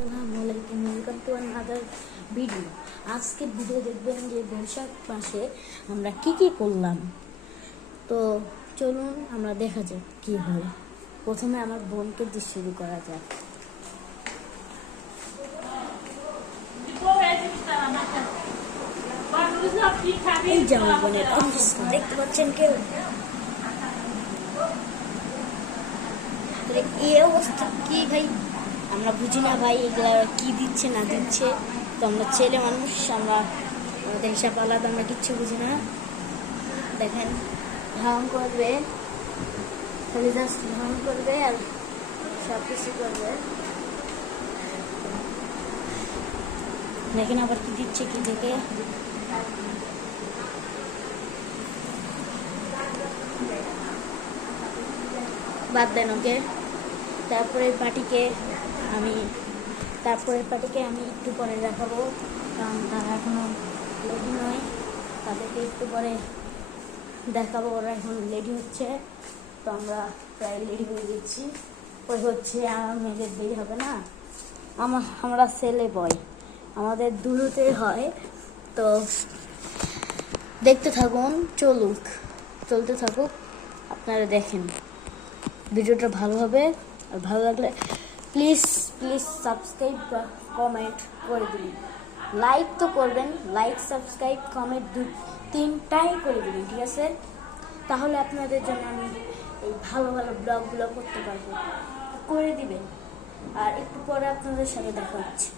আসসালামু আলাইকুম, welcome to another video. আজকে ভিডিও দেখবেন যে বৈশাখ মাসে আমরা কি কি করলাম। তো চলুন আমরা দেখা যাক কি হয়। প্রথমে আমার বোনকে দিয়ে শুরু করা যাক। এই যে আমার বোনের অবস্থা দেখতে পাচ্ছেন কেউ? এই অবস্থা কি ভাই, আমরা বুঝি না ভাই এগুলা কি দিচ্ছে না দিচ্ছে। তো আমরা ছেলে মানুষ, আমরা আমাদের হিসাব আলাদা, আমরা কিচ্ছু বুঝি না। দেখেন ধারণ করবে, খালি জাস্ট ধারণ করবে আর সব কিছু করবে। দেখেন আবার কি দিচ্ছে, কি থেকে বাদ দেন ওকে। তারপরে পার্টিকে আমি একটু পরে দেখাবো, কারণ তারা এখনো রেডি নয়। তাদেরকে একটু পরে দেখাবো, ওরা এখন রেডি হচ্ছে। তো আমরা প্রায় রেডি হয়ে গেছি। ওই হচ্ছে আমার মেয়েদের দেরি হবে না, আমরা ছেলে বয়, আমাদের দূরতে হয়। তো দেখতে থাকুন, চলতে থাকুক, আপনারা দেখেন। ভিডিওটা ভালো হবে, আর ভালো লাগলে প্লিজ সাবস্ক্রাইব বা কমেন্ট করে দিন। লাইক তো করবেন, লাইক সাবস্ক্রাইব কমেন্ট তিনটাই করে দিন, ঠিক আছে? তাহলে আপনাদের জন্য আমি এই ভালো ব্লগগুলো করতে পারবো। করে দিবেন, আর একটু পরে আপনাদের সাথে দেখা হচ্ছে।